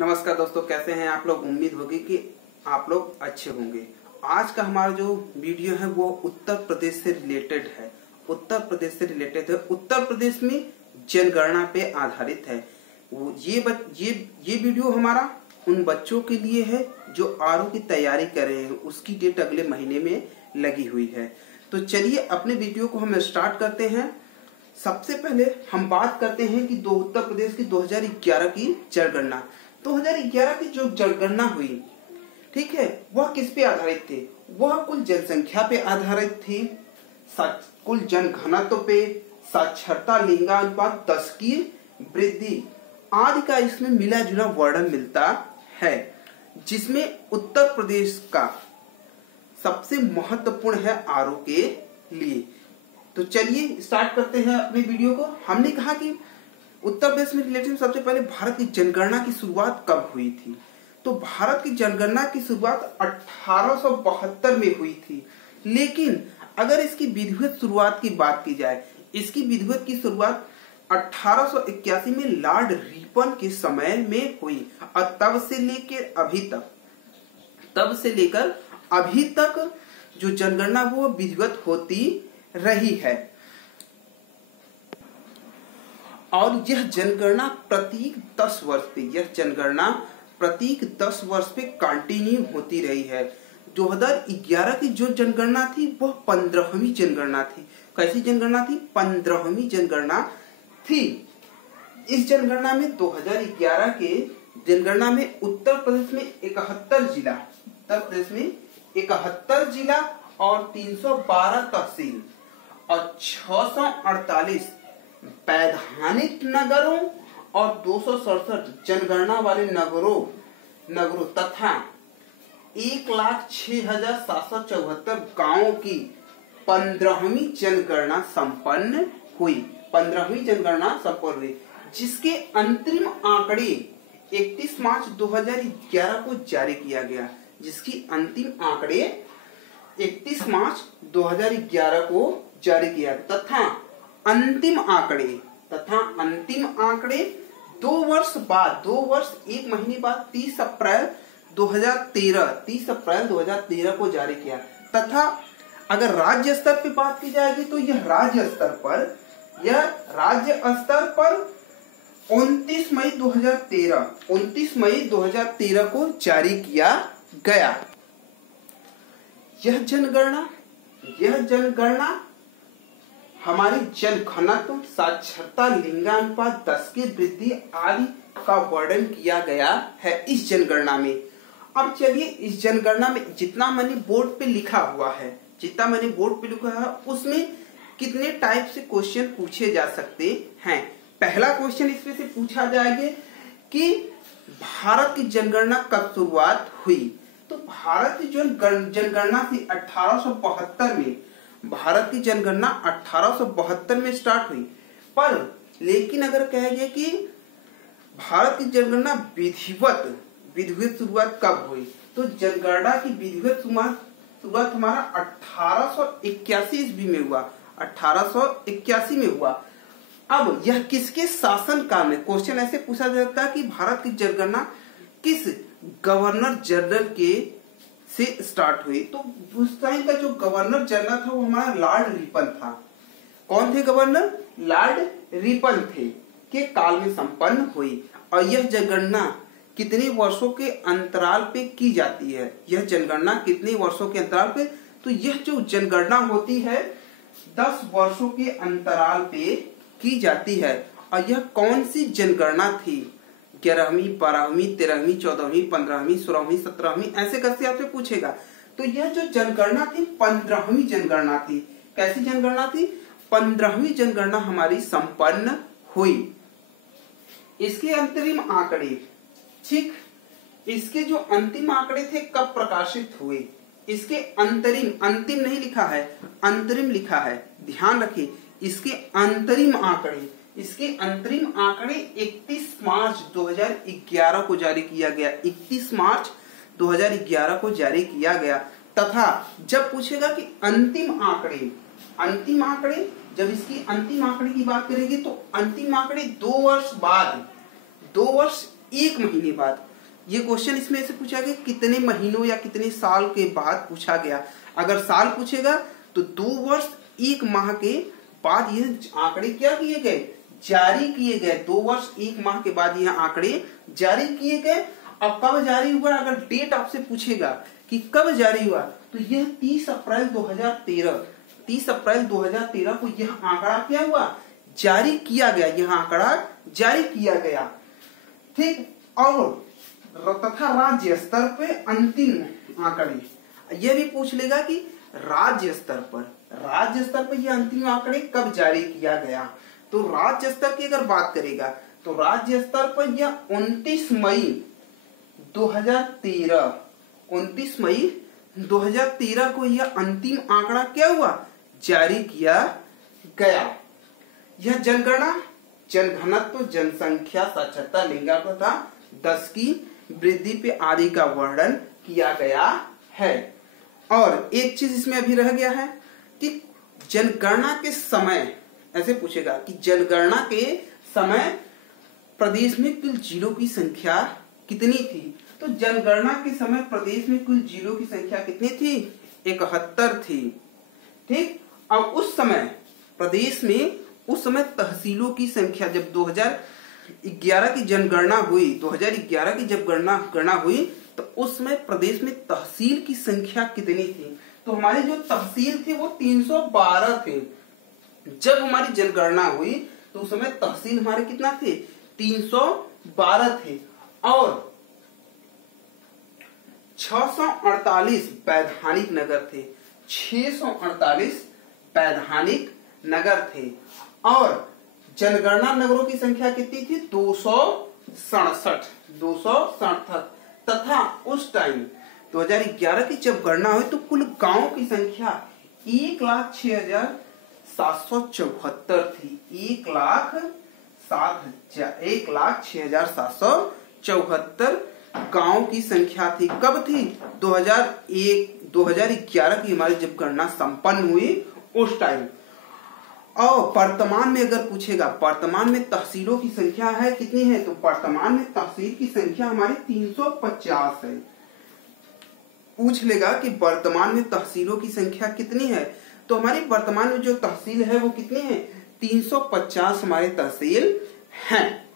नमस्कार दोस्तों, कैसे हैं आप लोग। उम्मीद होगी कि आप लोग अच्छे होंगे। आज का हमारा जो वीडियो है वो उत्तर प्रदेश से रिलेटेड है। उत्तर प्रदेश में जनगणना पे आधारित है। ये वीडियो हमारा उन बच्चों के लिए है जो आरओ की तैयारी कर रहे हैं। उसकी डेट अगले महीने में लगी हुई है। तो चलिए अपने वीडियो को हम स्टार्ट करते हैं। सबसे पहले हम बात करते हैं कि उत्तर प्रदेश की 2011 की जनगणना। 2011 की जो जनगणना हुई, ठीक है, वह किस पे आधारित थी? वह कुल जनसंख्या पे आधारित थी, कुल जनघनत्व पे, साक्षरता, लिंगानुपात, 10 की वृद्धि आदि का इसमें मिला जुला वर्णन मिलता है, जिसमें उत्तर प्रदेश का सबसे महत्वपूर्ण है आरओ के लिए। तो चलिए स्टार्ट करते हैं अपने वीडियो को। हमने कहा कि उत्तर प्रदेश में रिलेटेड सबसे पहले भारत की जनगणना की शुरुआत कब हुई थी? तो भारत की जनगणना की शुरुआत 1872 में हुई थी। लेकिन अगर इसकी विधिवत शुरुआत की बात की जाए, इसकी विधिवत की शुरुआत 1881 में लॉर्ड रिपन के समय में हुई और तब से लेकर अभी तक जो जनगणना वो विधिवत होती रही है। और यह जनगणना प्रत्येक 10 वर्ष पे कंटिन्यू होती रही है। 2011 की जो जनगणना थी वह 15वीं जनगणना थी। कैसी जनगणना थी? 15वीं जनगणना थी। इस जनगणना में 2011 के जनगणना में उत्तर प्रदेश में 71 जिला और 312 तहसील और 648 वैधानिक नगरों और 267 जनगणना वाले नगरों तथा 1,06,774 गांवों की 15वीं जनगणना संपन्न हुई। जिसके अंतरिम आंकड़े 31 मार्च 2011 को जारी किया गया। तथा अंतिम आंकड़े 2 वर्ष 1 महीने बाद 30 अप्रैल 2013 को जारी किया। तथा अगर राज्य स्तर पे बात की जाएगी तो यह राज्य स्तर पर 29 मई 2013 को जारी किया गया। यह जनगणना हमारी जनघनत्व, साक्षरता, लिंगानुपात, 10 की वृद्धि आदि का वर्णन किया गया है इस जनगणना में। अब चलिए इस जनगणना में जितना मैंने बोर्ड पे लिखा हुआ है उसमें कितने टाइप से क्वेश्चन पूछे जा सकते हैं। पहला क्वेश्चन इसमें से पूछा जाएगा कि भारत की जनगणना कब शुरुआत हुई? तो भारत की जो जनगणना थी 1872 में, भारत की जनगणना 1872 में स्टार्ट हुई। पर लेकिन अगर कहेंगे कि भारत की जनगणना विधिवत शुरुआत कब हुई, तो जनगणना की विधिवत शुरुआत हमारा 1881 ईस्वी में हुआ। 1881 में हुआ। अब यह किसके शासन काल में? क्वेश्चन ऐसे पूछा जाता है कि भारत की जनगणना किस गवर्नर जनरल के से स्टार्ट हुई? तो उस टाइम का जो गवर्नर जनरल था वो हमारा लॉर्ड रिपन था। कौन थे गवर्नर? लॉर्ड रिपन थे के काल में संपन्न हुई। और यह जनगणना कितने वर्षों के अंतराल पे की जाती है? यह जनगणना कितने वर्षों के अंतराल पे? तो यह जो जनगणना होती है 10 वर्षों के अंतराल पे की जाती है। और यह कौन सी जनगणना थी? 11वीं, 12वीं, 13वीं, 14वीं, 15वीं, 16वीं, 17वीं, ऐसे करके आपसे पूछेगा। तो यह जो जनगणना थी 15वीं जनगणना थी। कैसी जनगणना थी? 15वीं जनगणना हमारी संपन्न हुई। इसके अंतरिम आंकड़े, ठीक, इसके जो अंतिम आंकड़े थे कब प्रकाशित हुए? इसके अंतिम नहीं लिखा है, अंतरिम लिखा है। ध्यान रखिए, इसके अंतरिम आंकड़े 31 मार्च 2011 को जारी किया गया। 31 मार्च 2011 को जारी किया गया। तथा जब पूछेगा कि अंतिम आंकड़े, जब इसकी अंतिम आंकड़े की बात करेंगे तो अंतिम आंकड़े 2 वर्ष 1 महीने बाद ये क्वेश्चन इसमें से पूछा गया कितने महीनों या कितने साल के बाद पूछा गया। अगर साल पूछेगा तो 2 वर्ष 1 माह के बाद ये आंकड़े क्या किए गए, जारी किए गए। 2 वर्ष 1 माह के बाद यह आंकड़े जारी किए गए। अब कब जारी हुआ, अगर डेट आपसे पूछेगा कि कब जारी हुआ, तो यह 30 अप्रैल 2013, 30 अप्रैल 2013 को यह आंकड़ा क्या हुआ, जारी किया गया। यह आंकड़ा जारी किया गया, ठीक। और तथा राज्य स्तर पे अंतिम आंकड़े, यह भी पूछ लेगा कि राज्य स्तर पर यह अंतिम आंकड़े कब जारी किया गया। तो राज्य स्तर की अगर बात करेगा तो राज्य स्तर पर यह 29 मई 2013, 29 मई 2013 को यह अंतिम आंकड़ा क्या हुआ, जारी किया गया। यह जनगणना जनघनत्व, जनसंख्या, साक्षरता, लिंगानुपात तथा 10 की वृद्धि पे आदि का वर्णन किया गया है। और एक चीज इसमें अभी रह गया है कि जनगणना के समय, ऐसे पूछेगा कि जनगणना के समय प्रदेश में कुल जिलों की संख्या कितनी थी। तो जनगणना के समय प्रदेश में कुल जिलों की संख्या कितनी थी, 71 थी, ठीक। अब उस समय प्रदेश में उस समय तहसीलों की संख्या, जब 2011 की जनगणना हुई, 2011 की जब गणना हुई तो उस समय प्रदेश में तहसील की संख्या कितनी थी। तो हमारी जो तहसील थी वो 312 थे। जब हमारी जनगणना हुई तो उस समय तहसील हमारे कितना थे, 312 थे। और 648 वैधानिक नगर थे, 648 वैधानिक नगर थे। और जनगणना नगरों की संख्या कितनी थी, 267 तथा उस टाइम 2011 की जब गणना हुई तो कुल गांवों की संख्या 1,06,774 थी। 1,06,774 गांव की संख्या थी। कब थी, 2011 की हमारी जब गणना संपन्न हुई उस टाइम। और वर्तमान में अगर पूछेगा, वर्तमान में तहसीलों की संख्या है कितनी है, तो वर्तमान में तहसील की संख्या हमारी 350 है। पूछ लेगा कि वर्तमान में तहसीलों की संख्या कितनी है, तो हमारी वर्तमान में जो तहसील है वो कितनी है, 350 हमारे तहसील हैं।